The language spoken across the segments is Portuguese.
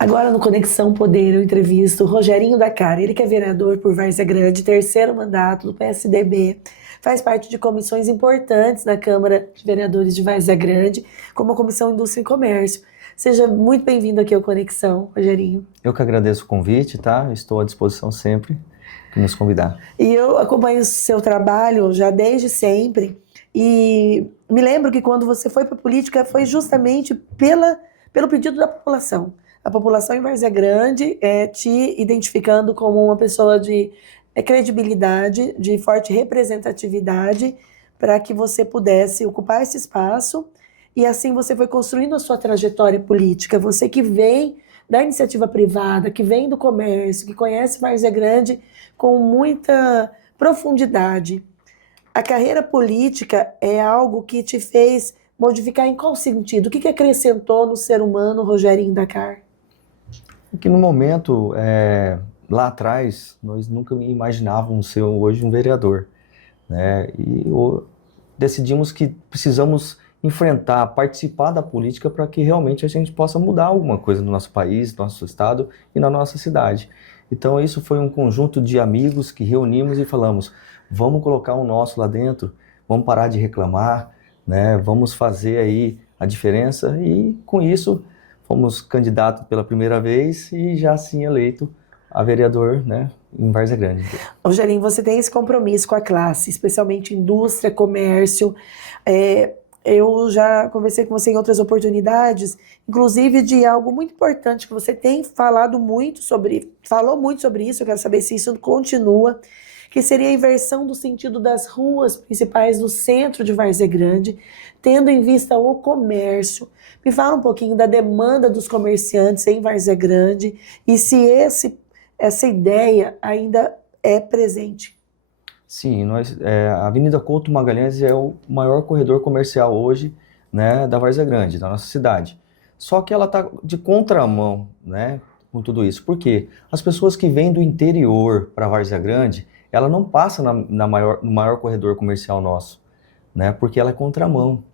Agora no Conexão Poder eu entrevisto o Rogerinho da Cara, ele que é vereador por Várzea Grande, terceiro mandato do PSDB, faz parte de comissões importantes na Câmara de Vereadores de Várzea Grande, como a Comissão Indústria e Comércio. Seja muito bem-vindo aqui ao Conexão, Rogerinho. Eu que agradeço o convite, tá? Estou à disposição sempre que nos convidar. E eu acompanho o seu trabalho já desde sempre e me lembro que quando você foi para a política foi justamente pelo pedido da população. A população em Várzea Grande te identificando como uma pessoa de credibilidade, de forte representatividade, para que você pudesse ocupar esse espaço e assim você foi construindo a sua trajetória política. Você que vem da iniciativa privada, que vem do comércio, que conhece Várzea Grande com muita profundidade. A carreira política é algo que te fez modificar em qual sentido? O que acrescentou no ser humano, Rogerinho da Cara? Que no momento, lá atrás, nós nunca imaginávamos ser hoje um vereador, né? Decidimos que precisamos enfrentar, participar da política para que realmente a gente possa mudar alguma coisa no nosso país, no nosso estado e na nossa cidade. Então isso foi um conjunto de amigos que reunimos e falamos, vamos colocar o nosso lá dentro, vamos parar de reclamar, né? Vamos fazer aí a diferença e com isso fomos candidatos pela primeira vez e já assim eleito a vereador, né, em Várzea Grande. Rogerinho, você tem esse compromisso com a classe, especialmente indústria, comércio. Eu já conversei com você em outras oportunidades, inclusive de algo muito importante que você tem falou muito sobre isso, eu quero saber se isso continua, que seria a inversão do sentido das ruas principais do centro de Várzea Grande, tendo em vista o comércio. Me fala um pouquinho da demanda dos comerciantes em Várzea Grande e se essa ideia ainda é presente. Sim, a Avenida Couto Magalhães é o maior corredor comercial hoje, né, da Várzea Grande, da nossa cidade. Só que ela está de contramão, né, com tudo isso. Por quê? As pessoas que vêm do interior para Várzea Grande, ela não passa no maior corredor comercial nosso, né, porque ela é contramão.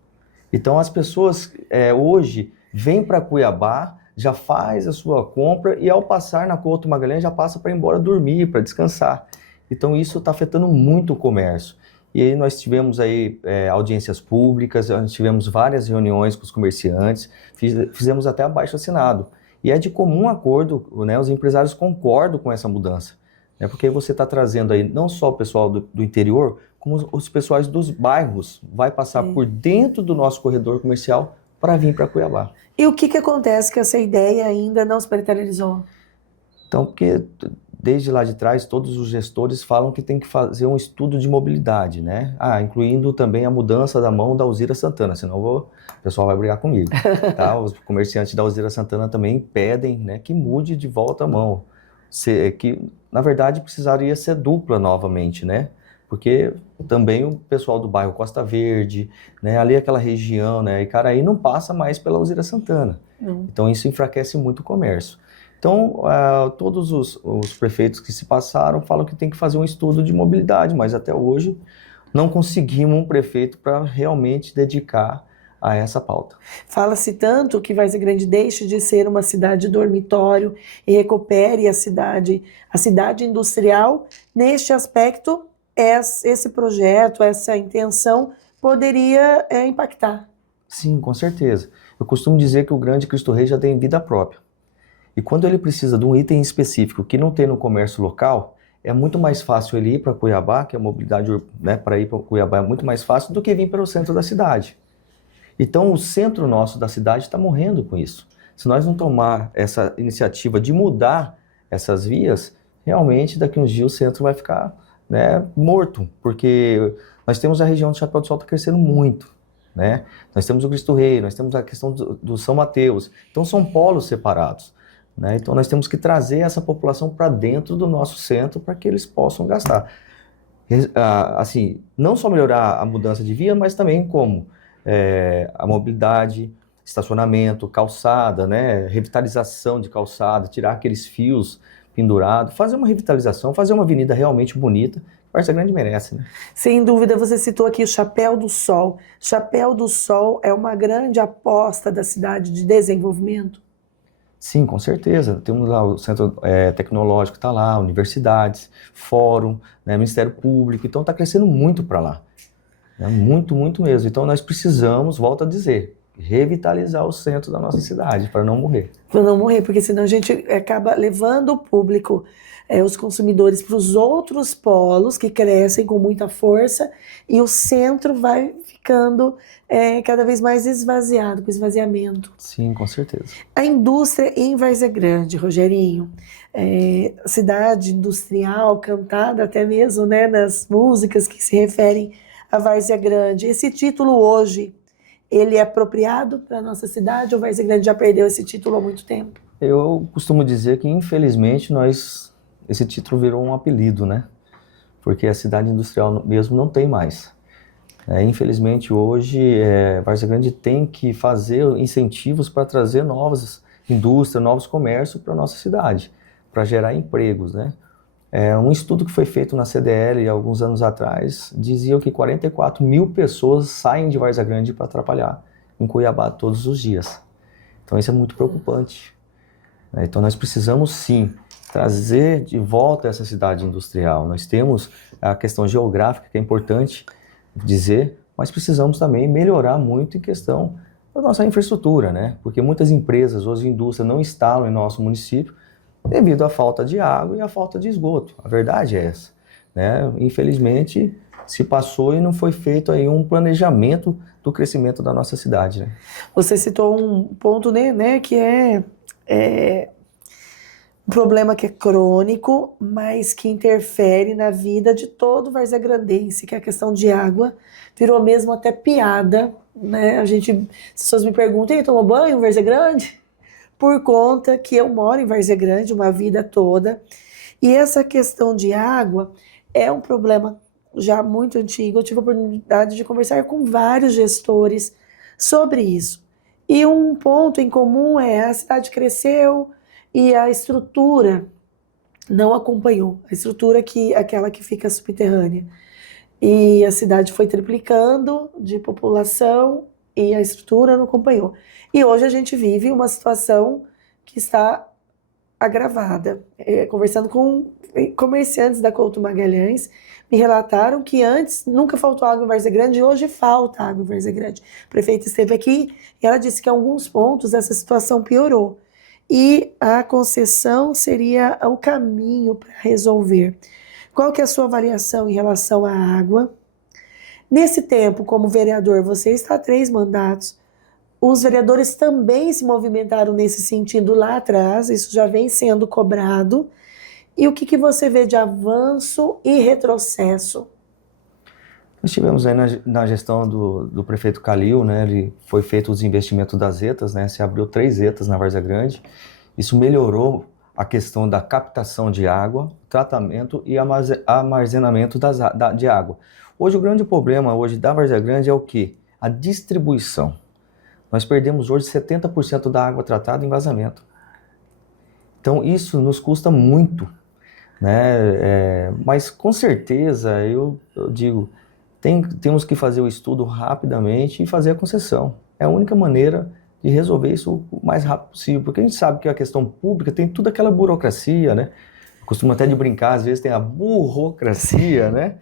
Então as pessoas hoje vêm para Cuiabá, já faz a sua compra e ao passar na Couto Magalhães já passa para ir embora dormir, para descansar. Então isso está afetando muito o comércio. E aí nós tivemos aí audiências públicas, nós tivemos várias reuniões com os comerciantes, fizemos até abaixo-assinado. E é de comum acordo, né, os empresários concordam com essa mudança. Né, porque você está trazendo aí não só o pessoal do interior, como os pessoais dos bairros, vai passar por dentro do nosso corredor comercial para vir para Cuiabá. E o que acontece que essa ideia ainda não se materializou? Então, porque desde lá de trás, todos os gestores falam que tem que fazer um estudo de mobilidade, né? Incluindo também a mudança da mão da Alzira Santana, senão o pessoal vai brigar comigo, tá? Os comerciantes da Alzira Santana também pedem, né, que mude de volta a mão. Que, na verdade, precisaria ser dupla novamente, né? Porque também o pessoal do bairro Costa Verde, né, ali aquela região, né, Icaraí não passa mais pela Alzira Santana. Então isso enfraquece muito o comércio. Então, todos os prefeitos que se passaram falam que tem que fazer um estudo de mobilidade, mas até hoje não conseguimos um prefeito para realmente dedicar a essa pauta. Fala-se tanto que Várzea Grande deixe de ser uma cidade dormitório e recupere a cidade industrial. Neste aspecto, esse projeto, essa intenção poderia impactar. Sim, com certeza. Eu costumo dizer que o grande Cristo Rei já tem vida própria. E quando ele precisa de um item específico que não tem no comércio local, é muito mais fácil ele ir para Cuiabá, que a mobilidade, né, para ir para Cuiabá é muito mais fácil do que vir para o centro da cidade. Então o centro nosso da cidade está morrendo com isso. Se nós não tomar essa iniciativa de mudar essas vias, realmente daqui a uns dias o centro vai ficar, né, morto, porque nós temos a região do Chapéu do Sol está crescendo muito. Né? Nós temos o Cristo Rei, nós temos a questão do São Mateus, então são polos separados. Né? Então nós temos que trazer essa população para dentro do nosso centro para que eles possam gastar. Assim, não só melhorar a mudança de via, mas também como a mobilidade, estacionamento, calçada, né? Revitalização de calçada, tirar aqueles fios pendurados, fazer uma revitalização, fazer uma avenida realmente bonita. Várzea Grande merece, né? Sem dúvida, você citou aqui o Chapéu do Sol. Chapéu do Sol é uma grande aposta da cidade de desenvolvimento? Sim, com certeza. Temos lá o centro tecnológico, está lá, universidades, fórum, né, Ministério Público, então está crescendo muito para lá. Né, muito, muito mesmo. Então nós precisamos, volto a dizer, revitalizar o centro da nossa cidade para não morrer. Para não morrer, porque senão a gente acaba levando o público, os consumidores, para os outros polos que crescem com muita força e o centro vai ficando cada vez mais esvaziado, com esvaziamento. Sim, com certeza. A indústria em Várzea Grande, Rogerinho, cidade industrial, cantada até mesmo, né, nas músicas que se referem a Várzea Grande. Esse título hoje, ele é apropriado para a nossa cidade ou Várzea Grande já perdeu esse título há muito tempo? Eu costumo dizer que, infelizmente, esse título virou um apelido, né? Porque a cidade industrial mesmo não tem mais. Infelizmente, hoje, Várzea Grande tem que fazer incentivos para trazer novas indústrias, novos comércios para a nossa cidade, para gerar empregos, né? Um estudo que foi feito na CDL alguns anos atrás dizia que 44 mil pessoas saem de Várzea Grande para trabalhar em Cuiabá todos os dias. Então isso é muito preocupante. Então nós precisamos sim trazer de volta essa cidade industrial. Nós temos a questão geográfica, que é importante dizer, mas precisamos também melhorar muito em questão da nossa infraestrutura, né? Porque muitas empresas, hoje indústrias, não instalam em nosso município devido à falta de água e à falta de esgoto. A verdade é essa, né? Infelizmente, se passou e não foi feito aí um planejamento do crescimento da nossa cidade, né? Você citou um ponto, né, que é um problema que é crônico, mas que interfere na vida de todo varzea-grandense, que é a questão de água. Virou mesmo até piada, né? As pessoas me perguntam, tomou banho em Várzea Grande? Por conta que eu moro em Várzea Grande uma vida toda, e essa questão de água é um problema já muito antigo. Eu tive a oportunidade de conversar com vários gestores sobre isso. E um ponto em comum a cidade cresceu e a estrutura não acompanhou, aquela que fica subterrânea. E a cidade foi triplicando de população e a estrutura não acompanhou. E hoje a gente vive uma situação que está agravada. Conversando com comerciantes da Couto Magalhães, me relataram que antes nunca faltou água em Várzea Grande e hoje falta água em Várzea Grande. A prefeita esteve aqui e ela disse que em alguns pontos essa situação piorou. E a concessão seria o caminho para resolver. Qual que é a sua avaliação em relação à água? Nesse tempo, como vereador, você está há 3 mandatos. Os vereadores também se movimentaram nesse sentido lá atrás, isso já vem sendo cobrado. E o que você vê de avanço e retrocesso? Nós tivemos aí na gestão do prefeito Calil, né, foi feito os investimentos das ETAs, né, se abriu 3 ETAs na Várzea Grande. Isso melhorou a questão da captação de água, tratamento e armazenamento de água. Hoje o grande problema da Várzea Grande é o quê? A distribuição. Nós perdemos hoje 70% da água tratada em vazamento. Então isso nos custa muito, né? Mas com certeza eu digo, temos que fazer o estudo rapidamente e fazer a concessão. É a única maneira de resolver isso o mais rápido possível, porque a gente sabe que a questão pública tem toda aquela burocracia, né? Eu costumo até de brincar, às vezes tem a burocracia, né?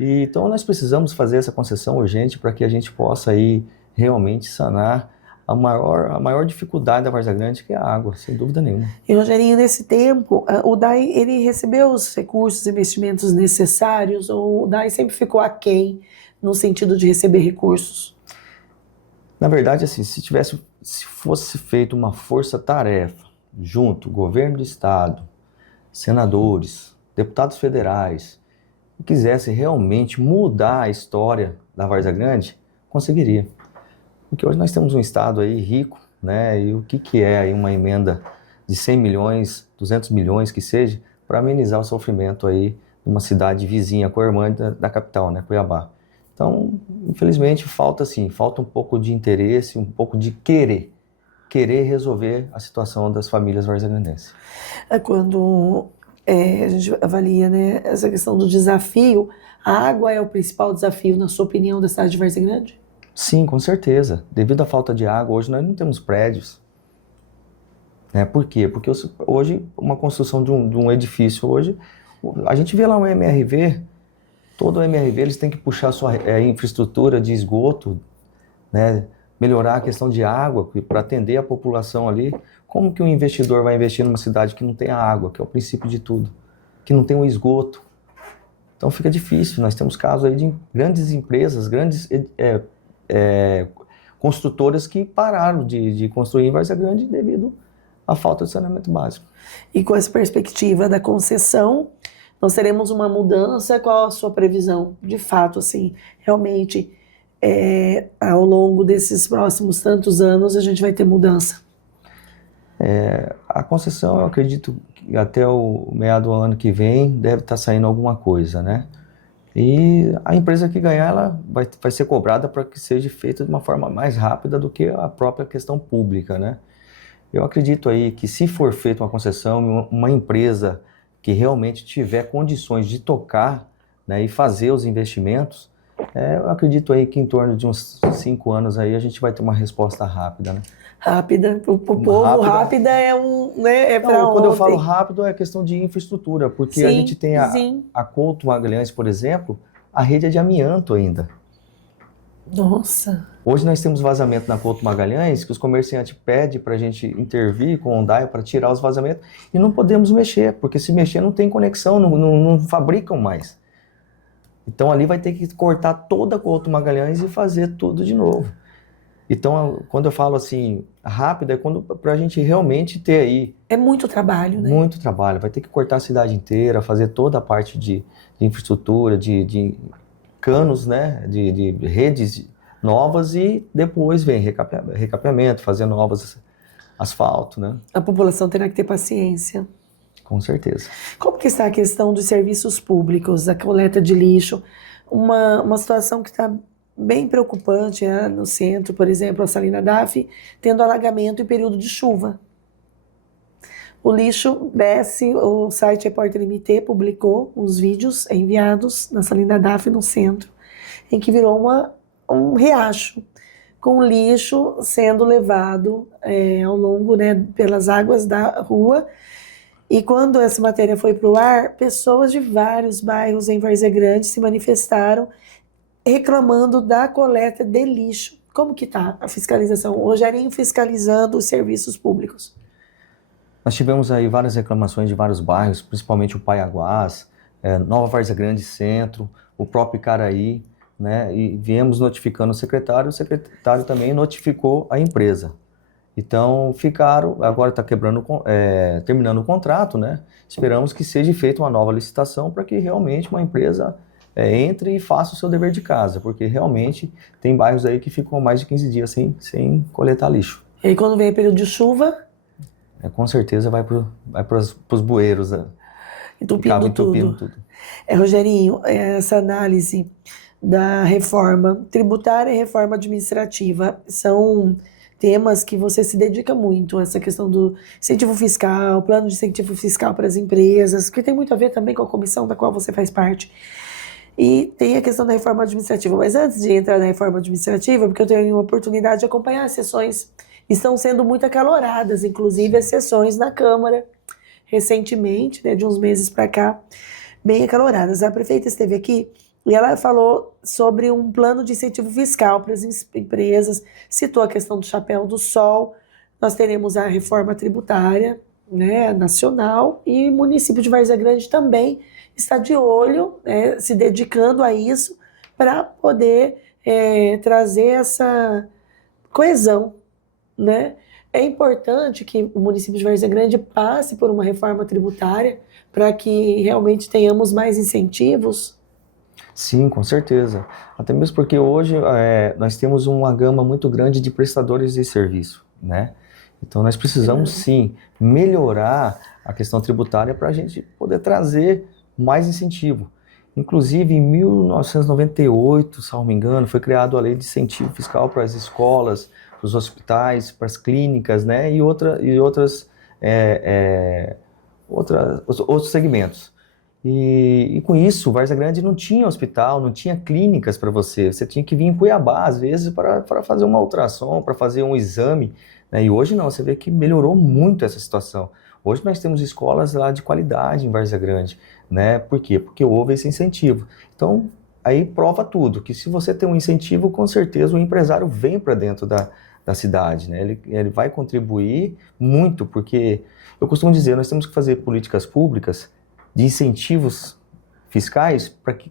E então nós precisamos fazer essa concessão urgente para que a gente possa aí realmente sanar a maior dificuldade da Várzea Grande, que é a água, sem dúvida nenhuma. E Rogerinho, nesse tempo, o DAI ele recebeu os recursos, investimentos necessários, ou o DAI sempre ficou aquém no sentido de receber recursos? Na verdade, assim, se fosse feita uma força-tarefa junto, governo do estado, senadores, deputados federais, e quisesse realmente mudar a história da Várzea Grande, conseguiria. Porque hoje nós temos um estado aí rico, né? E o que é aí uma emenda de 100 milhões, 200 milhões que seja, para amenizar o sofrimento aí de uma cidade vizinha, co-irmã da capital, né? Cuiabá. Então, infelizmente, falta um pouco de interesse, um pouco de querer resolver a situação das famílias varzea-grandenses. Quando a gente avalia, né, essa questão do desafio, a água é o principal desafio, na sua opinião, da cidade de Várzea Grande? Sim, com certeza. Devido à falta de água, hoje nós não temos prédios. Né? Por quê? Porque hoje, uma construção de um edifício hoje, a gente vê lá o MRV, todo o MRV eles têm que puxar sua infraestrutura de esgoto, né? Melhorar a questão de água para atender a população ali. Como que um investidor vai investir numa cidade que não tem a água, que é o princípio de tudo, que não tem o esgoto? Então fica difícil. Nós temos casos aí de grandes empresas, grandes construtoras que pararam de construir em Várzea Grande devido à falta de saneamento básico. E com essa perspectiva da concessão, nós teremos uma mudança? Qual a sua previsão? De fato, assim, realmente, ao longo desses próximos tantos anos, a gente vai ter mudança? A concessão, eu acredito que até o meado do ano que vem deve estar saindo alguma coisa, né? E a empresa que ganhar, ela vai ser cobrada para que seja feita de uma forma mais rápida do que a própria questão pública, né? Eu acredito aí que se for feita uma concessão, uma empresa que realmente tiver condições de tocar, né, e fazer os investimentos, eu acredito aí que em torno de uns 5 anos aí a gente vai ter uma resposta rápida, né? Rápida, o povo rápida é para ontem. Quando eu falo rápido é questão de infraestrutura, porque a gente tem a Couto Magalhães, por exemplo, a rede é de amianto ainda. Nossa! Hoje nós temos vazamento na Couto Magalhães, que os comerciantes pedem para a gente intervir com o Hondaia para tirar os vazamentos, e não podemos mexer, porque se mexer não tem conexão, não fabricam mais. Então ali vai ter que cortar toda a Couto Magalhães e fazer tudo de novo. Então, quando eu falo assim, rápido, é para a gente realmente ter aí... É muito trabalho, né? Muito trabalho. Vai ter que cortar a cidade inteira, fazer toda a parte de infraestrutura, de canos, né? De redes novas e depois vem recapeamento, fazer novas asfalto, né? A população terá que ter paciência. Com certeza. Como que está a questão dos serviços públicos, a coleta de lixo? Uma situação que está bem preocupante, né? No centro, por exemplo, a Salina Daf, tendo alagamento em período de chuva. O lixo desce, o site Repórter MT publicou os vídeos enviados na Salina Daf, no centro, em que virou um riacho, com lixo sendo levado ao longo, né, pelas águas da rua. E quando essa matéria foi para o ar, pessoas de vários bairros em Várzea Grande se manifestaram reclamando da coleta de lixo. Como que está a fiscalização? O Rogerinho fiscalizando os serviços públicos. Nós tivemos aí várias reclamações de vários bairros, principalmente o Paiaguás, Nova Várzea Grande Centro, o próprio Icaraí, né? E viemos notificando o secretário também notificou a empresa. Então agora está terminando o contrato, né? Esperamos que seja feita uma nova licitação para que realmente uma empresa entre e faça o seu dever de casa, porque realmente tem bairros aí que ficam mais de 15 dias sem coletar lixo. E aí quando vem o período de chuva? Com certeza vai para os bueiros, né? Entupindo tudo. Rogerinho, essa análise da reforma tributária e reforma administrativa são temas que você se dedica muito, essa questão do incentivo fiscal, plano de incentivo fiscal para as empresas, que tem muito a ver também com a comissão da qual você faz parte. E tem a questão da reforma administrativa. Mas antes de entrar na reforma administrativa, porque eu tenho a oportunidade de acompanhar as sessões, estão sendo muito acaloradas, inclusive as sessões na Câmara, recentemente, né, de uns meses para cá, bem acaloradas. A prefeita esteve aqui e ela falou sobre um plano de incentivo fiscal para as empresas, citou a questão do chapéu do sol. Nós teremos a reforma tributária, né, nacional, e o município de Várzea Grande também está de olho, se dedicando a isso para poder trazer essa coesão, né? É importante que o município de Várzea Grande passe por uma reforma tributária para que realmente tenhamos mais incentivos. Sim, com certeza. Até mesmo porque hoje nós temos uma gama muito grande de prestadores de serviço, né? Então nós precisamos sim melhorar a questão tributária para a gente poder trazer mais incentivo. Inclusive, em 1998, se não me engano, foi criada a lei de incentivo fiscal para as escolas, para os hospitais, para as clínicas, né, e outros segmentos. E com isso, Várzea Grande não tinha hospital, não tinha clínicas para você. Você tinha que vir em Cuiabá, às vezes, para fazer uma ultrassom, para fazer um exame, né? E hoje não, você vê que melhorou muito essa situação. Hoje nós temos escolas lá de qualidade em Várzea Grande, né? Por quê? Porque houve esse incentivo. Então, aí prova tudo, que se você tem um incentivo, com certeza o empresário vem para dentro da cidade, né? Ele vai contribuir muito, porque eu costumo dizer, nós temos que fazer políticas públicas de incentivos fiscais para que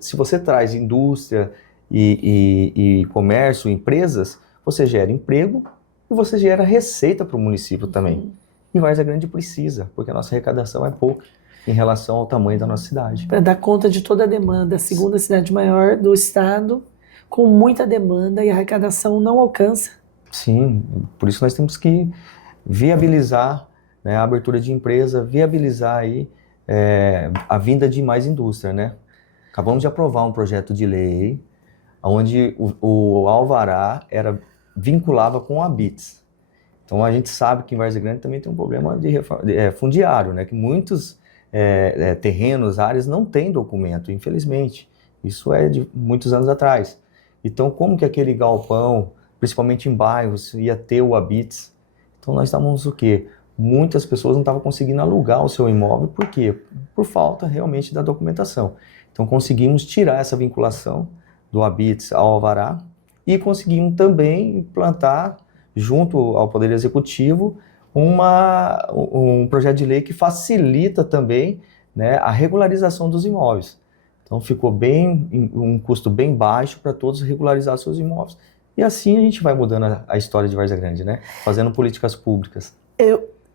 se você traz indústria e comércio, empresas, você gera emprego e você gera receita para o município também. E Várzea Grande precisa, porque a nossa arrecadação é pouca em relação ao tamanho da nossa cidade. Para dar conta de toda a demanda, a segunda cidade maior do estado, com muita demanda e a arrecadação não alcança. Sim, por isso nós temos que viabilizar, né, a abertura de empresa, viabilizar aí, a vinda de mais indústria, né? Acabamos de aprovar um projeto de lei onde o alvará vinculava com a BITS. Então a gente sabe que em Várzea Grande também tem um problema de fundiário, né? Que muitos terrenos, áreas não têm documento, infelizmente. Isso é de muitos anos atrás. Então como que aquele galpão, principalmente em bairros, ia ter o ABITS? Então nós estávamos o quê? Muitas pessoas não estavam conseguindo alugar o seu imóvel, por quê? Por falta realmente da documentação. Então conseguimos tirar essa vinculação do ABITS ao alvará e conseguimos também implantar, junto ao Poder Executivo, um projeto de lei que facilita também, né, a regularização dos imóveis. Então ficou um custo bem baixo para todos regularizar seus imóveis. E assim a gente vai mudando a história de Várzea Grande, né? Fazendo políticas públicas.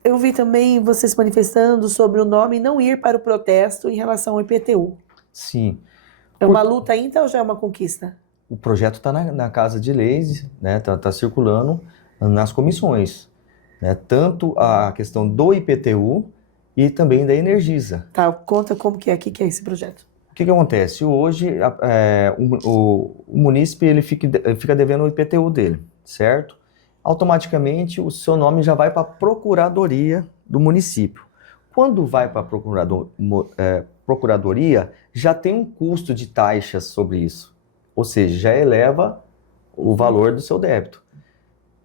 Eu vi também você se manifestando sobre o nome não ir para o protesto em relação ao IPTU. Sim. É uma luta ainda ou já é uma conquista? O projeto está na Casa de Leis, né? Tá circulando nas comissões, né? Tanto a questão do IPTU e também da Energisa. Tá, conta como que é esse projeto. O que acontece? Hoje, o munícipe ele fica devendo o IPTU dele, certo? Automaticamente, o seu nome já vai para a Procuradoria do município. Quando vai para a Procuradoria, já tem um custo de taxas sobre isso. Ou seja, já eleva o valor do seu débito.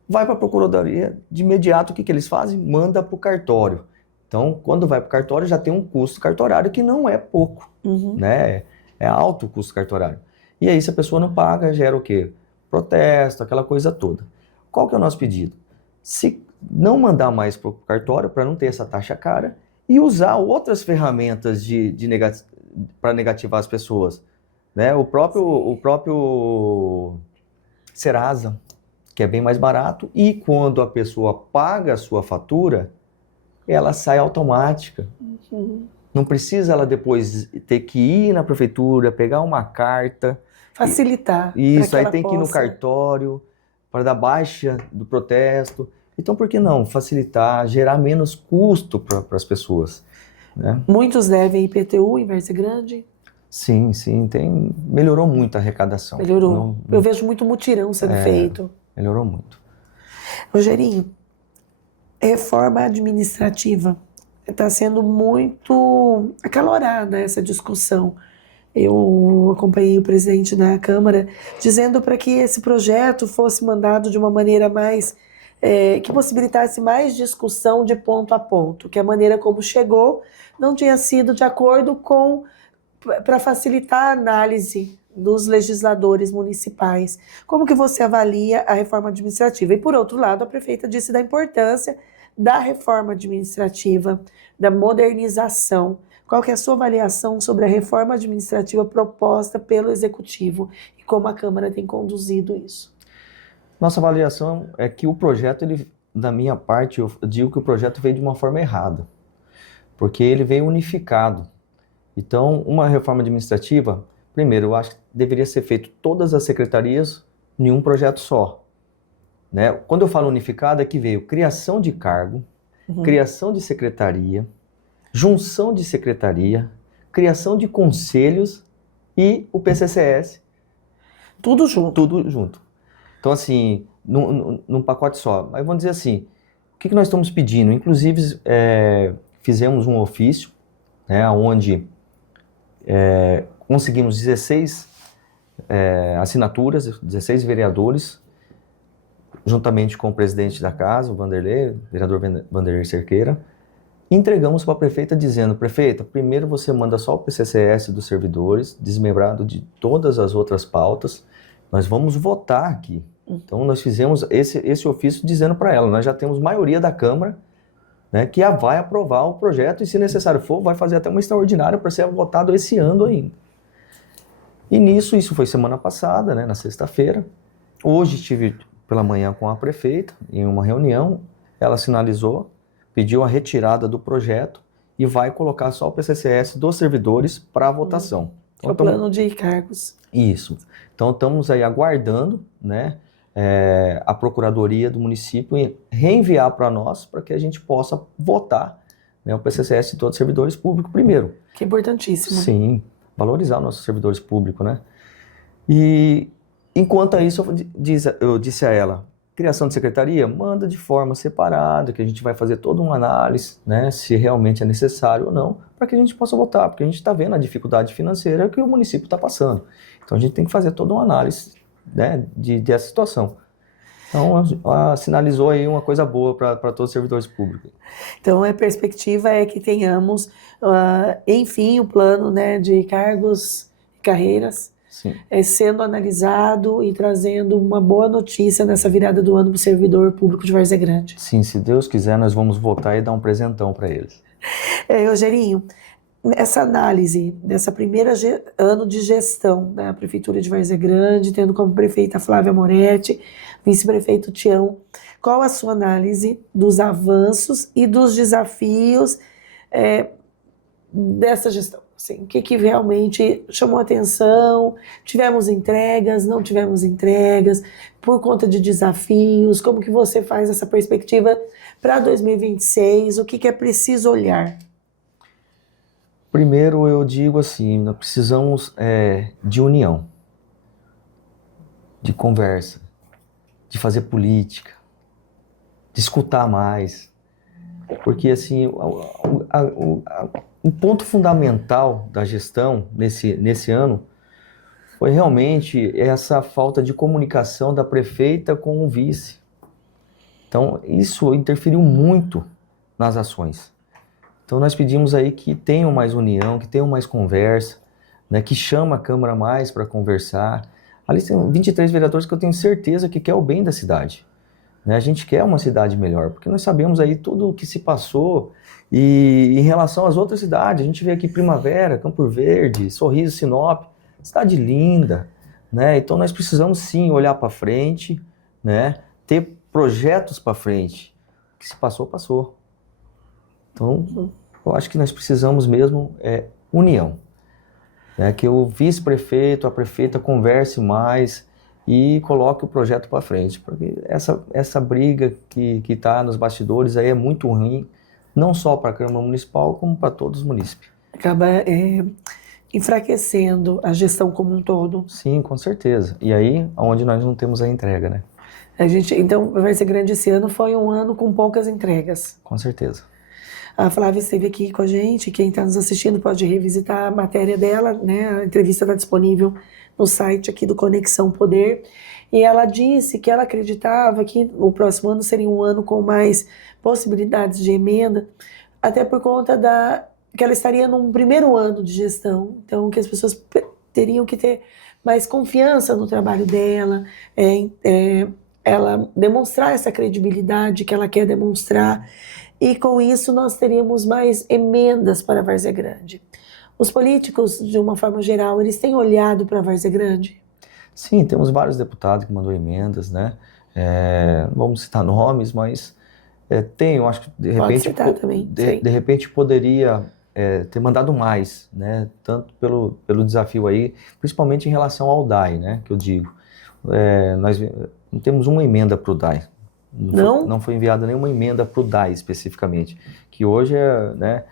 Vai para a Procuradoria, de imediato, o que eles fazem? Manda para o cartório. Então, quando vai para o cartório, já tem um custo cartorário que não é pouco, né? É alto o custo cartorário. E aí, se a pessoa não paga, gera o quê? Protesto, aquela coisa toda. Qual que é o nosso pedido? Se não mandar mais para o cartório, para não ter essa taxa cara, e usar outras ferramentas para negativar as pessoas, né? O próprio Serasa, que é bem mais barato, e quando a pessoa paga a sua fatura, ela sai automática. Não precisa ela depois ter que ir na prefeitura, pegar uma carta. Facilitar. Isso, aí tem que ir no cartório para dar baixa do protesto. Então, por que não facilitar, gerar menos custo para as pessoas, né? Muitos devem IPTU em Várzea Grande? Sim, melhorou muito a arrecadação. Melhorou. Eu vejo muito mutirão sendo feito. Melhorou muito. Rogerinho, reforma administrativa. Está sendo muito acalorada essa discussão. Eu acompanhei o presidente da Câmara dizendo para que esse projeto fosse mandado de uma maneira mais que possibilitasse mais discussão de ponto a ponto, que a maneira como chegou não tinha sido de acordo com para facilitar a análise dos legisladores municipais. Como que você avalia a reforma administrativa? E por outro lado, a prefeita disse da importância da reforma administrativa, da modernização. Qual que é a sua avaliação sobre a reforma administrativa proposta pelo Executivo e como a Câmara tem conduzido isso? Nossa avaliação é que o projeto, da minha parte, eu digo que o projeto veio de uma forma errada, porque ele veio unificado. Então, uma reforma administrativa, primeiro, eu acho que deveria ser feito todas as secretarias em um projeto só, né? Quando eu falo unificado, é que veio criação de cargo, criação de secretaria, junção de secretaria, criação de conselhos e o PCCS. Tudo junto. Tudo junto. Então, assim, num pacote só. Mas vamos dizer assim, o que nós estamos pedindo? Inclusive, fizemos um ofício né, onde conseguimos 16 assinaturas, 16 vereadores, juntamente com o presidente da casa, o Vanderlei, vereador Vanderlei Cerqueira, e entregamos para a prefeita dizendo: prefeita, primeiro você manda só o PCCS dos servidores, desmembrado de todas as outras pautas, nós vamos votar aqui. Então nós fizemos esse ofício dizendo para ela: nós já temos maioria da Câmara, né, que vai aprovar o projeto e, se necessário for, vai fazer até uma extraordinária para ser votado esse ano ainda. E nisso, isso foi semana passada, né, na sexta-feira. Hoje estive pela manhã com a prefeita em uma reunião, ela sinalizou, pediu a retirada do projeto e vai colocar só o PCCS dos servidores para votação. Então, o plano de cargos. Isso. Então estamos aí aguardando, né, a Procuradoria do município reenviar para nós, para que a gente possa votar, né, o PCCS de todos os servidores públicos primeiro. Que é importantíssimo. Sim, valorizar nossos servidores públicos, né? E enquanto isso, eu disse a ela: criação de secretaria, manda de forma separada, que a gente vai fazer toda uma análise, né, se realmente é necessário ou não, para que a gente possa votar, porque a gente está vendo a dificuldade financeira que o município está passando. Então a gente tem que fazer toda uma análise, né, dessa situação. Então sinalizou aí uma coisa boa para todos os servidores públicos. Então a perspectiva é que tenhamos, enfim, o plano, né, de cargos e carreiras. Sim. Sendo analisado e trazendo uma boa notícia nessa virada do ano para o servidor público de Várzea Grande. Sim, se Deus quiser, nós vamos votar e dar um presentão para eles. Rogerinho, essa análise dessa primeira ano de gestão da Prefeitura de Várzea Grande, tendo como prefeita Flávia Moretti, vice-prefeito Tião, qual a sua análise dos avanços e dos desafios dessa gestão? Assim, o que realmente chamou atenção? Tivemos entregas, não tivemos entregas, por conta de desafios? Como que você faz essa perspectiva para 2026? O que é preciso olhar? Primeiro eu digo assim, nós precisamos de união, de conversa, de fazer política, de escutar mais, porque assim, um ponto fundamental da gestão nesse ano foi realmente essa falta de comunicação da prefeita com o vice. Então, isso interferiu muito nas ações. Então, nós pedimos aí que tenham mais união, que tenham mais conversa, né, que chama a Câmara mais para conversar. Ali tem 23 vereadores que eu tenho certeza que quer o bem da cidade. A gente quer uma cidade melhor, porque nós sabemos aí tudo o que se passou. E em relação às outras cidades, a gente vê aqui Primavera, Campo Verde, Sorriso, Sinop, cidade linda, né? Então nós precisamos sim olhar para frente, né? Ter projetos para frente. O que se passou, passou. Então eu acho que nós precisamos mesmo união, né? Que o vice-prefeito, a prefeita converse mais e coloque o projeto para frente, porque essa briga que está nos bastidores aí é muito ruim, não só para a Câmara Municipal, como para todos os munícipes. Acaba enfraquecendo a gestão como um todo. Sim, com certeza. E aí, onde nós não temos a entrega, né? Então, Várzea Grande esse ano foi um ano com poucas entregas. Com certeza. A Flávia esteve aqui com a gente, quem está nos assistindo pode revisitar a matéria dela, né? A entrevista está disponível no site aqui do Conexão Poder, e ela disse que ela acreditava que o próximo ano seria um ano com mais possibilidades de emenda, até por conta que ela estaria num primeiro ano de gestão, então que as pessoas teriam que ter mais confiança no trabalho dela, ela demonstrar essa credibilidade que ela quer demonstrar, e com isso nós teríamos mais emendas para Várzea Grande. Os políticos, de uma forma geral, eles têm olhado para Várzea Grande? Sim, temos vários deputados que mandou emendas, né? Vamos citar nomes, mas eu acho que de repente, também, de repente poderia ter mandado mais, né? Tanto pelo desafio aí, principalmente em relação ao DAI, né? Que eu digo. Nós não temos uma emenda para o DAI. Não foi enviada nenhuma emenda para o DAI especificamente, que hoje é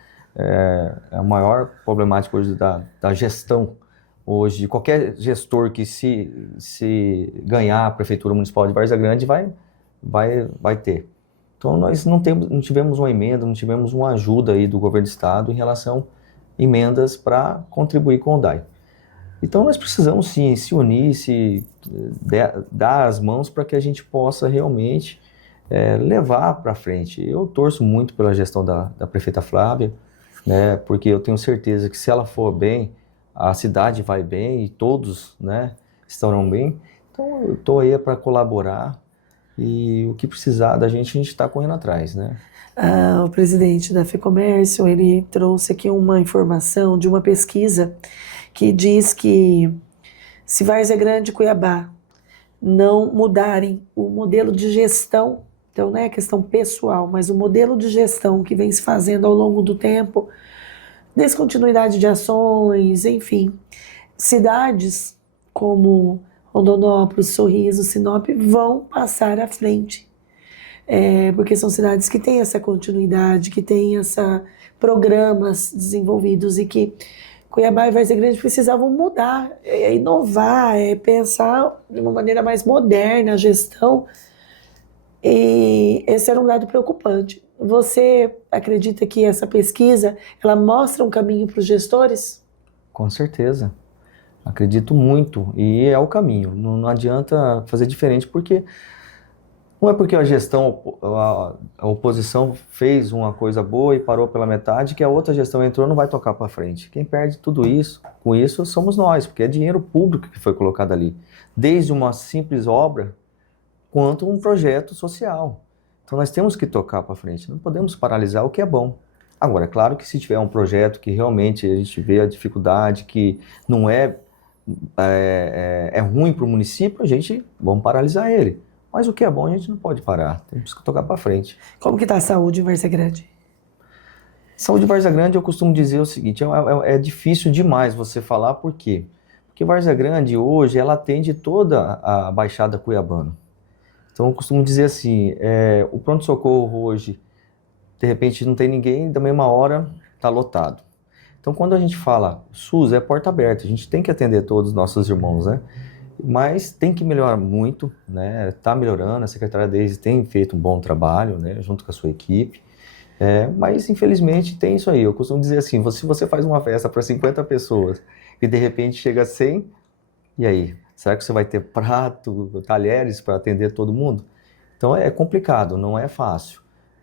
a maior problemática hoje da gestão. Hoje, de qualquer gestor que se ganhar a Prefeitura Municipal de Várzea Grande vai ter. Então nós não tivemos uma emenda, não tivemos uma ajuda aí do governo do estado em relação emendas para contribuir com o DAI. Então nós precisamos sim se unir, dar as mãos para que a gente possa realmente levar para frente. Eu torço muito pela gestão da prefeita Flávia, né, porque eu tenho certeza que se ela for bem, a cidade vai bem e todos, né, estarão bem. Então eu estou aí para colaborar e o que precisar da gente, a gente está correndo atrás, né? O presidente da FEComércio, ele trouxe aqui uma informação de uma pesquisa que diz que se Várzea Grande e Cuiabá não mudarem o modelo de gestão, então não é questão pessoal, mas o modelo de gestão que vem se fazendo ao longo do tempo, descontinuidade de ações, enfim, cidades como Rondonópolis, Sorriso, Sinop vão passar à frente. Porque são cidades que têm essa continuidade, que têm programas desenvolvidos e que Cuiabá e Várzea Grande precisavam mudar, inovar, pensar de uma maneira mais moderna a gestão. E esse era um dado preocupante. Você acredita que essa pesquisa ela mostra um caminho para os gestores? Com certeza. Acredito muito. E é o caminho. Não adianta fazer diferente, porque não é porque a gestão, a oposição fez uma coisa boa e parou pela metade que a outra gestão entrou e não vai tocar para frente. Quem perde tudo isso, com isso, somos nós, porque é dinheiro público que foi colocado ali. Desde uma simples obra, quanto um projeto social. Então nós temos que tocar para frente, não podemos paralisar o que é bom. Agora, é claro que se tiver um projeto que realmente a gente vê a dificuldade, que não é ruim para o município, vamos paralisar ele. Mas o que é bom a gente não pode parar, temos que tocar para frente. Como que está a saúde em Várzea Grande? Saúde em Várzea Grande, eu costumo dizer o seguinte, é difícil demais você falar, por quê? Porque Várzea Grande hoje, ela atende toda a Baixada Cuiabana. Então eu costumo dizer assim, o pronto-socorro hoje, de repente não tem ninguém, da mesma hora está lotado. Então quando a gente fala SUS, é porta aberta, a gente tem que atender todos os nossos irmãos, né? Mas tem que melhorar muito, né? Está melhorando, a secretária Deise tem feito um bom trabalho, né? Junto com a sua equipe, mas infelizmente tem isso aí. Eu costumo dizer assim, se você faz uma festa para 50 pessoas e de repente chega a 100, e aí? Será que você vai ter prato, talheres para atender todo mundo? Então é complicado, não é fácil.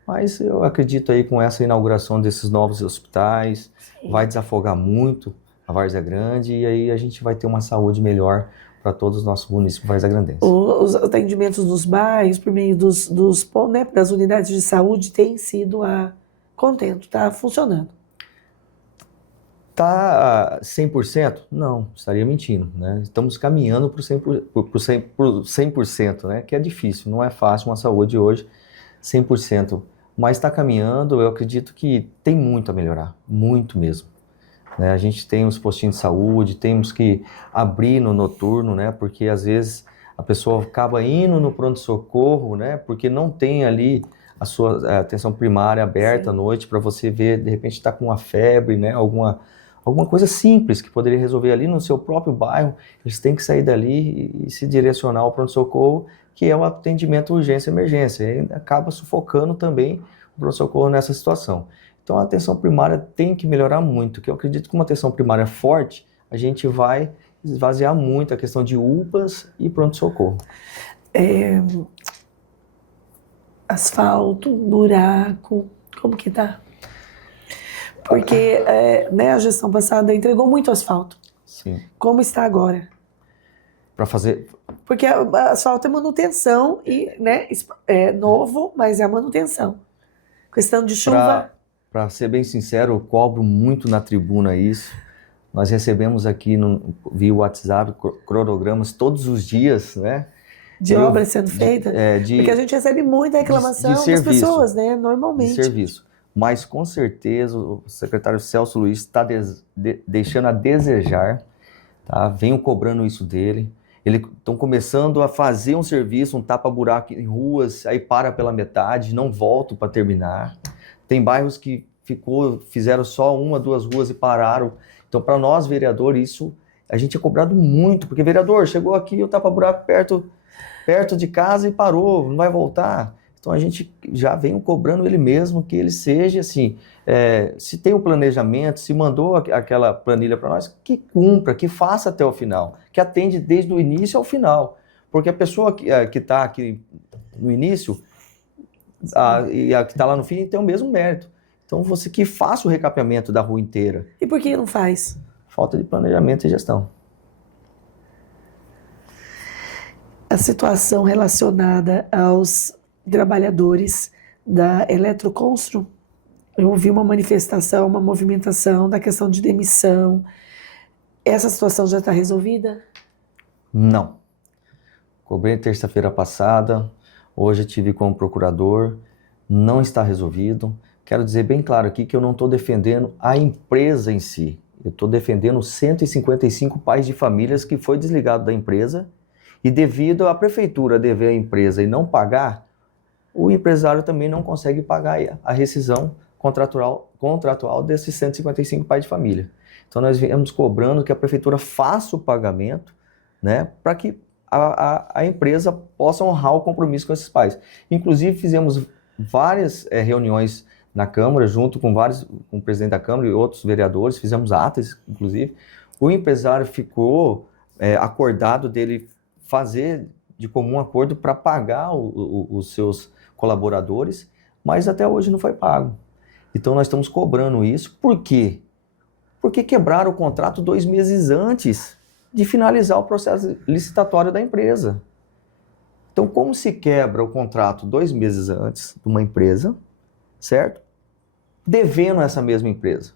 Mas eu acredito aí com essa inauguração desses novos hospitais, vai desafogar muito a Várzea Grande e aí a gente vai ter uma saúde melhor para todos os nossos municípios varzegrandenses. Os atendimentos nos bairros, por meio das unidades de saúde, tem sido contento, está funcionando. Está 100%? Não, estaria mentindo, né? Estamos caminhando para o 100%, né? Que é difícil, não é fácil uma saúde hoje 100%, mas está caminhando. Eu acredito que tem muito a melhorar, muito mesmo. Né? A gente tem os postinhos de saúde, temos que abrir no noturno, né? Porque às vezes a pessoa acaba indo no pronto-socorro, né? Porque não tem ali a sua atenção primária aberta à noite para você ver, de repente está com uma febre, né? Alguma coisa simples que poderia resolver ali no seu próprio bairro, eles têm que sair dali e se direcionar ao pronto-socorro, que é o atendimento urgência-emergência, e acaba sufocando também o pronto-socorro nessa situação. Então a atenção primária tem que melhorar muito, que eu acredito que uma atenção primária forte, a gente vai esvaziar muito a questão de UPAs e pronto-socorro. Asfalto, buraco, como que tá? Porque a gestão passada entregou muito asfalto. Sim. Como está agora? Para fazer... Porque asfalto é manutenção e é novo, mas é a manutenção. Questão de chuva... Para ser bem sincero, eu cobro muito na tribuna isso. Nós recebemos aqui via WhatsApp cronogramas todos os dias, né? De obras sendo feitas? Porque a gente recebe muita reclamação das pessoas, né? Normalmente. De serviço. Mas com certeza o secretário Celso Luiz está deixando a desejar, tá? Venho cobrando isso dele. Eles estão começando a fazer um serviço, um tapa-buraco em ruas, aí para pela metade, não voltam para terminar. Tem bairros que fizeram só 1, 2 ruas e pararam. Então, para nós, vereador, isso a gente é cobrado muito, porque vereador, chegou aqui o tapa-buraco perto de casa e parou, não vai voltar. Então a gente já vem cobrando ele mesmo, que ele seja assim, se tem um planejamento, se mandou aquela planilha para nós, que cumpra, que faça até o final, que atende desde o início ao final. Porque a pessoa que está aqui no início e a que está lá no fim tem o mesmo mérito. Então você que faça o recapeamento da rua inteira. E por que não faz? Falta de planejamento e gestão. A situação relacionada aos trabalhadores da Eletroconstro, eu ouvi uma manifestação, uma movimentação da questão de demissão. Essa situação já está resolvida? Não. Cobrei terça-feira passada, hoje tive com o procurador, não está resolvido. Quero dizer bem claro aqui que eu não estou defendendo a empresa em si. Eu estou defendendo os 155 pais de famílias que foi desligado da empresa e devido à prefeitura dever à empresa e não pagar, o empresário também não consegue pagar a rescisão contratual desses 155 pais de família. Então nós viemos cobrando que a prefeitura faça o pagamento, né, para que a empresa possa honrar o compromisso com esses pais. Inclusive fizemos várias reuniões na Câmara, junto com com o presidente da Câmara e outros vereadores, fizemos atas, inclusive. O empresário ficou acordado dele fazer de comum acordo para pagar os seus colaboradores, mas até hoje não foi pago. Então nós estamos cobrando isso. Por quê? Porque quebraram o contrato 2 meses antes de finalizar o processo licitatório da empresa. Então, como se quebra o contrato 2 meses antes de uma empresa, certo? Devendo a essa mesma empresa.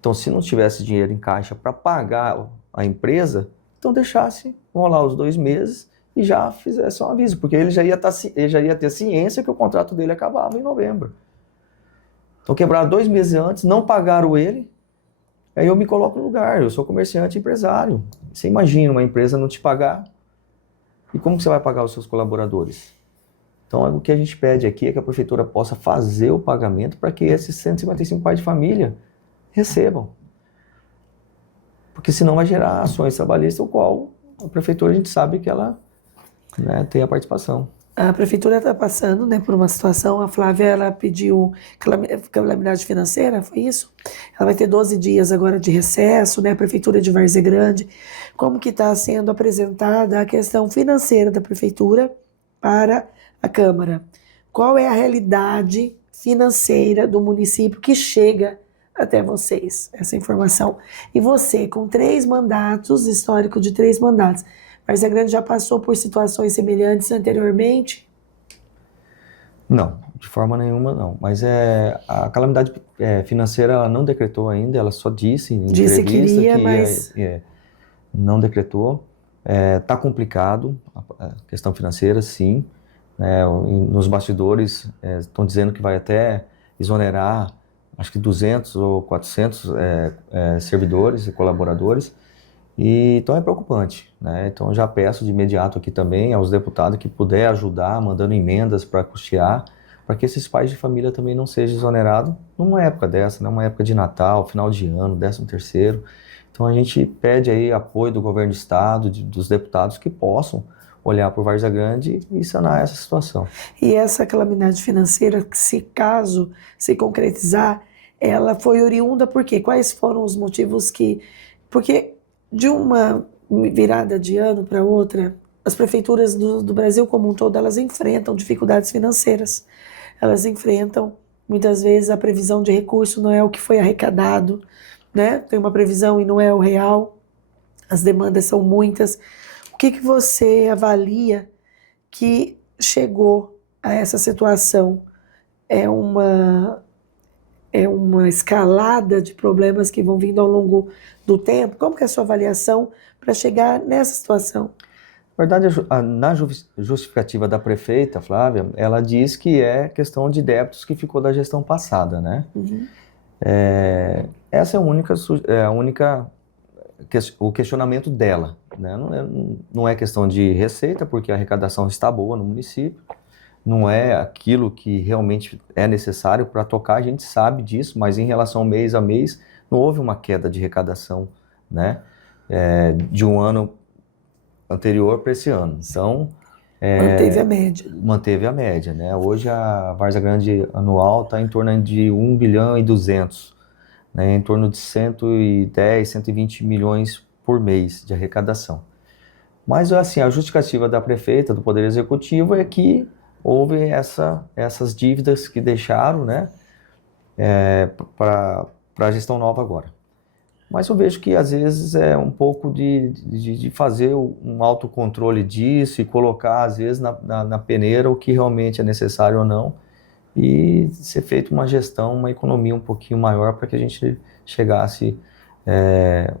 Então, se não tivesse dinheiro em caixa para pagar a empresa, então deixasse rolar os 2 meses e já fizesse um aviso, porque ele já ia ter ciência que o contrato dele acabava em novembro. Então, quebraram 2 meses antes, não pagaram ele, aí eu me coloco no lugar, eu sou comerciante e empresário. Você imagina uma empresa não te pagar, e como que você vai pagar os seus colaboradores? Então, o que a gente pede aqui é que a prefeitura possa fazer o pagamento para que esses 155 pais de família recebam. Porque senão vai gerar ações trabalhistas, o qual a prefeitura, a gente sabe que ela, né, tem a participação. A prefeitura está passando, né, por uma situação, a Flávia ela pediu calamidade financeira, foi isso? Ela vai ter 12 dias agora de recesso, né, a prefeitura de Várzea Grande. Como que está sendo apresentada a questão financeira da prefeitura para a Câmara? Qual é a realidade financeira do município que chega até vocês, essa informação? E você, com 3 mandatos, histórico de 3 mandatos, Várzea Grande já passou por situações semelhantes anteriormente? Não, de forma nenhuma não. Mas a calamidade financeira ela não decretou ainda, ela só disse em Disse entrevista que iria, que mas não decretou. Está complicado a questão financeira, sim. Nos bastidores estão dizendo que vai até exonerar, acho que 200 ou 400 servidores e colaboradores. Então é preocupante, né? Então já peço de imediato aqui também aos deputados que puder ajudar, mandando emendas para custear, para que esses pais de família também não sejam exonerados numa época dessa, né? Uma época de Natal, final de ano, 13º. Então a gente pede aí apoio do governo do estado, dos deputados que possam olhar para o Várzea Grande e sanar essa situação. E essa calamidade financeira, se caso se concretizar, ela foi oriunda por quê? Quais foram os motivos que... Porque de uma virada de ano para outra, as prefeituras do Brasil como um todo, elas enfrentam dificuldades financeiras. Elas enfrentam, muitas vezes, a previsão de recurso não é o que foi arrecadado, né? Tem uma previsão e não é o real. As demandas são muitas. O que você avalia que chegou a essa situação? É uma escalada de problemas que vão vindo ao longo do tempo? Como que é a sua avaliação para chegar nessa situação? Na verdade, na justificativa da prefeita, Flávia, ela diz que é questão de débitos que ficou da gestão passada, né? Uhum. Essa é o questionamento dela, né? Não é questão de receita, porque a arrecadação está boa no município, não é aquilo que realmente é necessário para tocar, a gente sabe disso, mas em relação mês a mês, não houve uma queda de arrecadação, né? De um ano anterior para esse ano. Então, Manteve a média. Manteve a média, né? Hoje a Várzea Grande anual está em torno de 1 bilhão e 200, né? Em torno de 110, 120 milhões por mês de arrecadação. Mas, assim, a justificativa da prefeita, do Poder Executivo, é que houve essas dívidas que deixaram, né, para a gestão nova agora. Mas eu vejo que, às vezes, é um pouco de fazer um autocontrole disso e colocar, às vezes, na peneira o que realmente é necessário ou não e ser feita uma gestão, uma economia um pouquinho maior para que a gente chegasse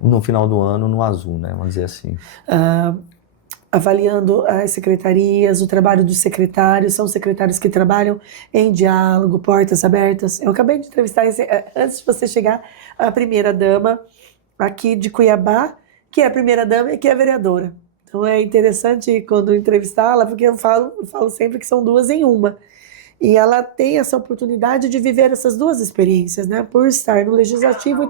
no final do ano no azul, né, vamos dizer assim. Avaliando as secretarias, o trabalho dos secretários, são secretários que trabalham em diálogo, portas abertas. Eu acabei de entrevistar, antes de você chegar, a primeira-dama aqui de Cuiabá, que é a primeira-dama e que é a vereadora. Então é interessante quando entrevistá-la, porque eu falo sempre que são duas em uma. E ela tem essa oportunidade de viver essas duas experiências, né? Por estar no legislativo e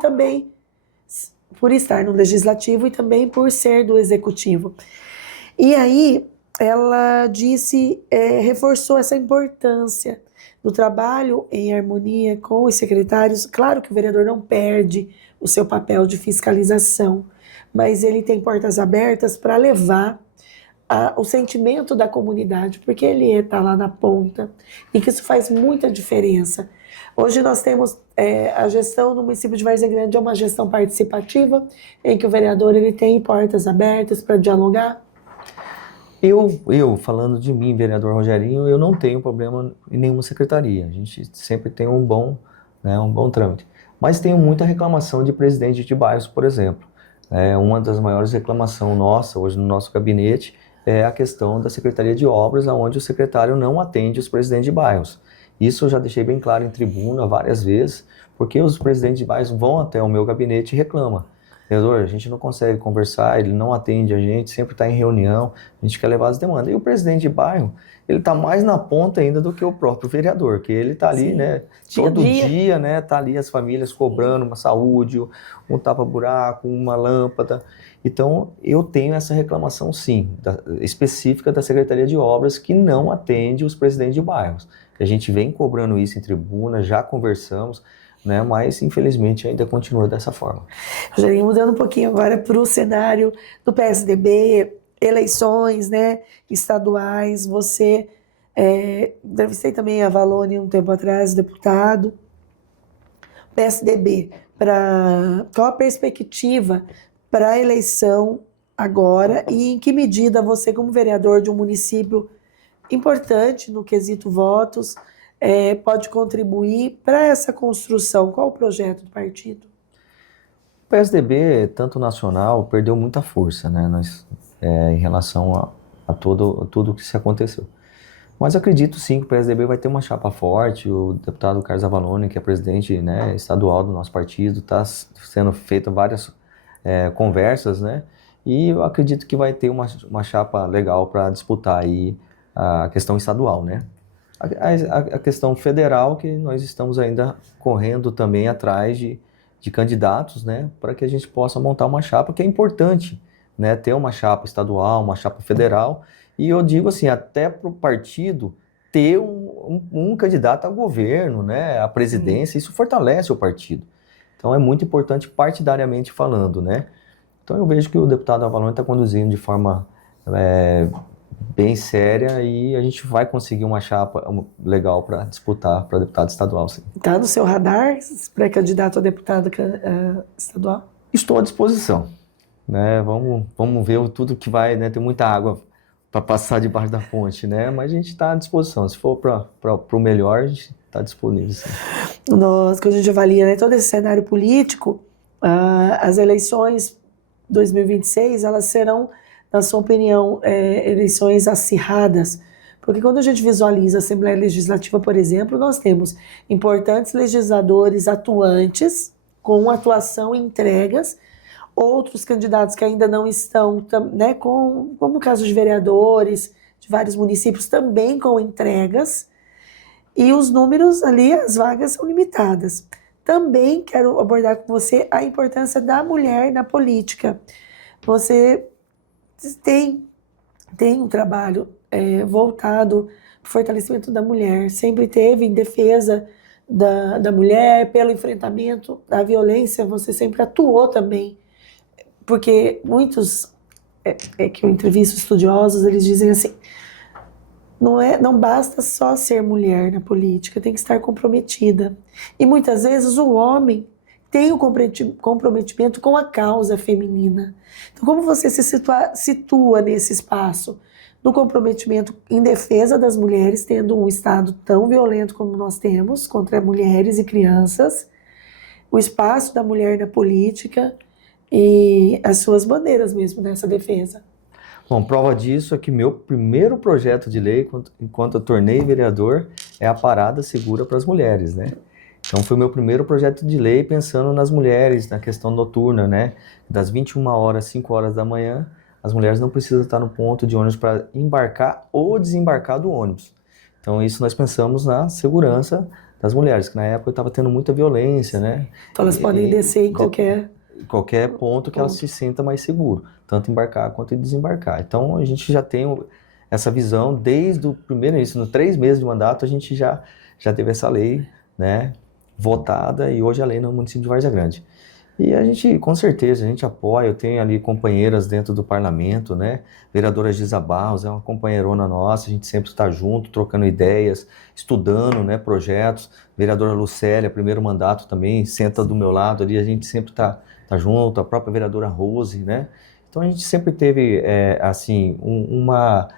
também por ser do executivo. E aí ela reforçou essa importância do trabalho em harmonia com os secretários. Claro que o vereador não perde o seu papel de fiscalização, mas ele tem portas abertas para levar o sentimento da comunidade, porque ele está lá na ponta e que isso faz muita diferença. Hoje nós temos a gestão no município de Várzea Grande, é uma gestão participativa, em que o vereador ele tem portas abertas para dialogar. Eu, falando de mim, vereador Rogerinho, eu não tenho problema em nenhuma secretaria. A gente sempre tem um bom trâmite. Mas tenho muita reclamação de presidente de bairros, por exemplo. Uma das maiores reclamações nossa, hoje no nosso gabinete, é a questão da Secretaria de Obras, onde o secretário não atende os presidentes de bairros. Isso eu já deixei bem claro em tribuna várias vezes, porque os presidentes de bairros vão até o meu gabinete e reclamam. Vereador, a gente não consegue conversar, ele não atende a gente, sempre está em reunião, a gente quer levar as demandas. E o presidente de bairro, ele está mais na ponta ainda do que o próprio vereador, que ele está ali, né, todo dia, né, está ali as famílias cobrando uma saúde, um tapa-buraco, uma lâmpada. Então, eu tenho essa reclamação, sim, específica da Secretaria de Obras, que não atende os presidentes de bairros. A gente vem cobrando isso em tribuna, já conversamos, né, mas infelizmente ainda continua dessa forma. Rogerinho, mudando um pouquinho agora para o cenário do PSDB, eleições, né, estaduais, você entrevistei também a Valone um tempo atrás, deputado. PSDB, qual a perspectiva para a eleição agora e em que medida você, como vereador de um município importante no quesito votos, pode contribuir para essa construção? Qual o projeto do partido? O PSDB, tanto nacional, perdeu muita força, né, em relação a tudo que se aconteceu. Mas acredito sim que o PSDB vai ter uma chapa forte. O deputado Carlos Avalone, que é presidente, né, estadual do nosso partido, está sendo feita várias conversas, né, e eu acredito que vai ter uma chapa legal para disputar aí a questão estadual, né. A questão federal, que nós estamos ainda correndo também atrás de candidatos, né, para que a gente possa montar uma chapa, que é importante, né, ter uma chapa estadual, uma chapa federal, e eu digo assim, até para o partido ter um candidato a governo, né, a presidência, isso fortalece o partido. Então é muito importante partidariamente falando, né. Então eu vejo que o deputado Avalone está conduzindo de forma bem séria e a gente vai conseguir uma chapa legal para disputar para deputado estadual, sim. Está no seu radar, pré-candidato a deputado estadual? Estou à disposição, né? Vamos ver tudo que vai, né? Tem muita água para passar debaixo da ponte, né? Mas a gente está à disposição. Se for para o melhor, a gente está disponível, sim. Quando a gente avalia, né, todo esse cenário político, as eleições 2026, elas serão, na sua opinião, eleições acirradas? Porque quando a gente visualiza a Assembleia Legislativa, por exemplo, nós temos importantes legisladores atuantes, com atuação em entregas, outros candidatos que ainda não estão, né, como no caso de vereadores de vários municípios, também com entregas, e os números ali, as vagas são limitadas. Também quero abordar com você a importância da mulher na política. Você tem um trabalho voltado para o fortalecimento da mulher, sempre teve em defesa da mulher, pelo enfrentamento da violência, você sempre atuou também, porque muitos que eu entrevisto estudiosos, eles dizem assim, não basta só ser mulher na política, tem que estar comprometida. E muitas vezes o homem tem o comprometimento com a causa feminina. Então, como você se situa nesse espaço do comprometimento em defesa das mulheres, tendo um Estado tão violento como nós temos contra mulheres e crianças, o espaço da mulher na política e as suas bandeiras mesmo nessa defesa? Bom, prova disso é que meu primeiro projeto de lei, enquanto eu tornei vereador, é a parada segura para as mulheres, né? Então foi meu primeiro projeto de lei pensando nas mulheres, na questão noturna, né? Das 21 horas, 5 horas da manhã, as mulheres não precisam estar no ponto de ônibus para embarcar ou desembarcar do ônibus. Então isso nós pensamos na segurança das mulheres, que na época estava tendo muita violência, né? Então elas podem descer em qualquer ponto que ela se sinta mais seguro, tanto embarcar quanto desembarcar. Então a gente já tem essa visão desde o primeiro início, nos 3 meses de mandato a gente já teve essa lei, né, votada, e hoje a lei no município de Várzea Grande. E a gente, com certeza, a gente apoia, eu tenho ali companheiras dentro do parlamento, né, vereadora Giza Barros, é uma companheirona nossa, a gente sempre está junto, trocando ideias, estudando, né, projetos, vereadora Lucélia, primeiro mandato também, senta do meu lado ali, a gente sempre está junto, a própria vereadora Rose, né, então a gente sempre teve, assim, uma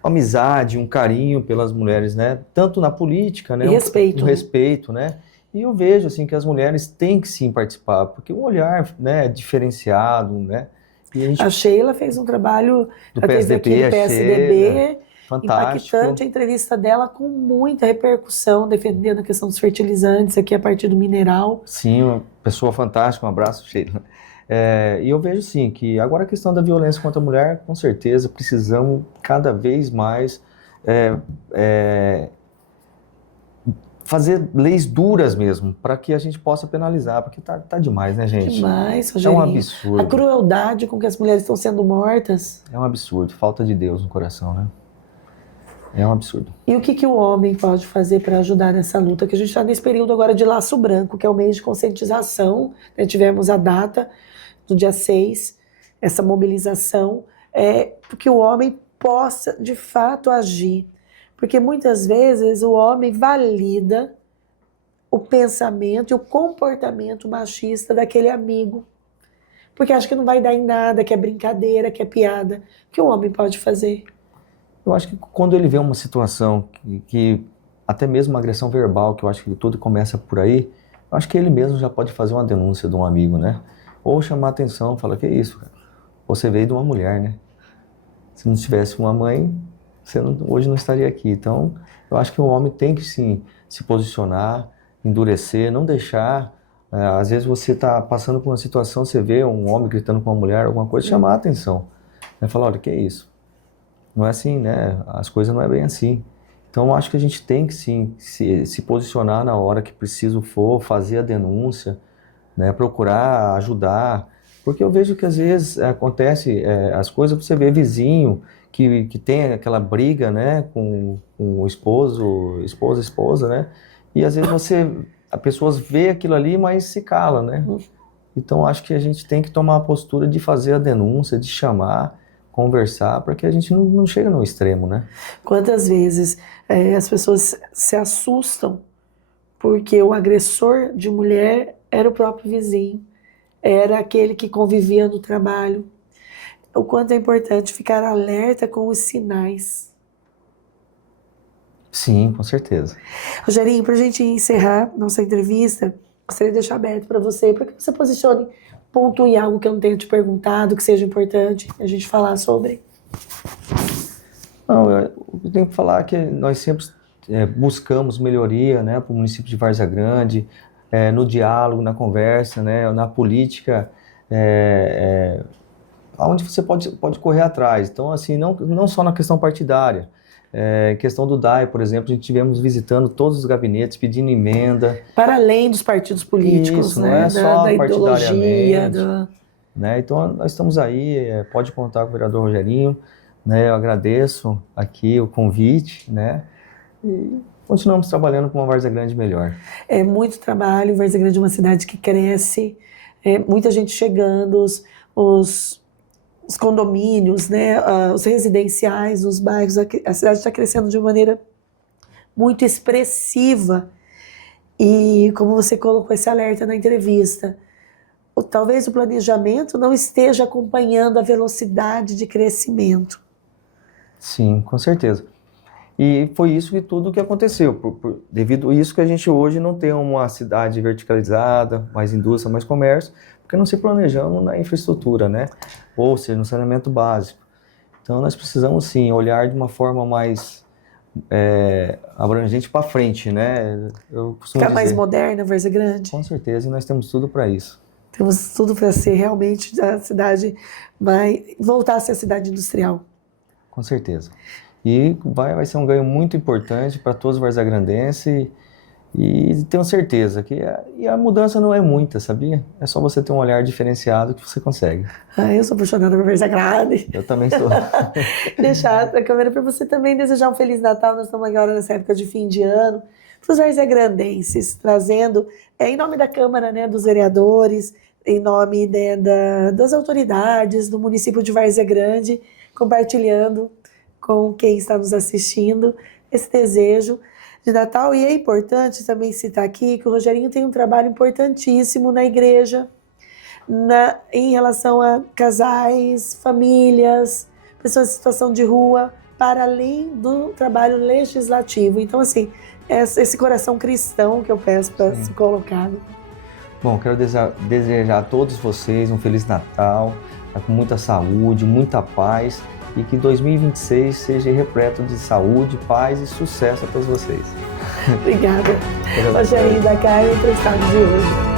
amizade, um carinho pelas mulheres, né, tanto na política, né, respeito, um respeito, né, e eu vejo, assim, que as mulheres têm que sim participar, porque um olhar, né, diferenciado, né. E a Sheila fez um trabalho do na TV aqui do PSDB, fantástico. impactante, a entrevista dela com muita repercussão, defendendo a questão dos fertilizantes aqui a partir do mineral. Sim, uma pessoa fantástica, um abraço, Sheila. E eu vejo, sim, que agora a questão da violência contra a mulher, com certeza, precisamos cada vez mais fazer leis duras mesmo, para que a gente possa penalizar, porque tá demais, né, gente? Demais, Rogerinho. É um absurdo. A crueldade com que as mulheres estão sendo mortas. É um absurdo, falta de Deus no coração, né? É um absurdo. E o que o homem pode fazer para ajudar nessa luta? Que a gente está nesse período agora de Laço Branco, que é o mês de conscientização, né? Tivemos a data do dia 6, essa mobilização, porque o homem possa, de fato, agir. Porque muitas vezes o homem valida o pensamento e o comportamento machista daquele amigo. Porque acha que não vai dar em nada, que é brincadeira, que é piada. O que o homem pode fazer? Eu acho que quando ele vê uma situação que até mesmo uma agressão verbal, que eu acho que tudo começa por aí, eu acho que ele mesmo já pode fazer uma denúncia de um amigo, né? Ou chamar atenção, falar, que é isso, cara? Você veio de uma mulher, né? Se não tivesse uma mãe, você hoje não estaria aqui. Então, eu acho que o homem tem que sim se posicionar, endurecer, não deixar. Às vezes você está passando por uma situação, você vê um homem gritando com uma mulher, alguma coisa, chamar a atenção. Né? Falar, olha, que é isso? Não é assim, né? As coisas não é bem assim. Então, eu acho que a gente tem que sim se posicionar na hora que preciso for, fazer a denúncia, né? Procurar ajudar. Porque eu vejo que às vezes acontece as coisas, você vê vizinho que tem aquela briga, né, com o esposa, né, e às vezes a pessoa vê aquilo ali, mas se cala, né. Então acho que a gente tem que tomar a postura de fazer a denúncia, de chamar, conversar, para que a gente não chegue no extremo, né. Quantas vezes as pessoas se assustam porque o agressor de mulher era o próprio vizinho, era aquele que convivia no trabalho. O quanto é importante ficar alerta com os sinais. Sim, com certeza. Rogerinho, para a gente encerrar nossa entrevista, gostaria de deixar aberto para você que você posicione, pontue algo que eu não tenha te perguntado, que seja importante a gente falar sobre. Não, eu tenho que falar que nós sempre buscamos melhoria, né, para o município de Várzea Grande, no diálogo, na conversa, né, na política, onde você pode correr atrás. Então, assim, não só na questão partidária, questão do DAE, por exemplo, a gente tivemos visitando todos os gabinetes, pedindo emenda. Para além dos partidos políticos, isso, né? Não é só da partidariamente. Ideologia, Né? Então, nós estamos aí, pode contar com o vereador Rogerinho, né? Eu agradeço aqui o convite, né? E continuamos trabalhando com uma Várzea Grande melhor. É muito trabalho, Várzea Grande é uma cidade que cresce, muita gente chegando, os condomínios, né, os residenciais, os bairros, a cidade está crescendo de uma maneira muito expressiva. E como você colocou esse alerta na entrevista, talvez o planejamento não esteja acompanhando a velocidade de crescimento. Sim, com certeza. E foi isso que tudo que aconteceu. Devido a isso que a gente hoje não tem uma cidade verticalizada, mais indústria, mais comércio, porque não se planejamos na infraestrutura, né? Ou seja, no saneamento básico. Então nós precisamos sim olhar de uma forma mais abrangente para frente, né? Eu costumo Ficar mais dizer, moderna, Várzea Grande. com certeza, e nós temos tudo para isso. Temos tudo para ser realmente a cidade, voltar a ser a cidade industrial. Com certeza. E vai ser um ganho muito importante para todos os varzeagrandenses e tenho certeza que a mudança não é muita, sabia? É só você ter um olhar diferenciado que você consegue. Eu sou apaixonada por Várzea Grande. Eu também estou. Deixar a câmera para você também desejar um Feliz Natal. Nós estamos agora nessa época de fim de ano. Para os varzeagrandenses, trazendo, em nome da Câmara, né, dos vereadores, em nome, né, das autoridades do município de Várzea Grande, compartilhando com quem está nos assistindo esse desejo de Natal. E é importante também citar aqui que o Rogerinho tem um trabalho importantíssimo na igreja, em relação a casais, famílias, pessoas em situação de rua, para além do trabalho legislativo. Então, assim, esse coração cristão que eu peço para ser colocado. Bom, quero desejar a todos vocês um Feliz Natal, com muita saúde, muita paz, e que 2026 seja repleto de saúde, paz e sucesso a todos vocês. Obrigada. Rogerinho da Caio, entrevistado de hoje.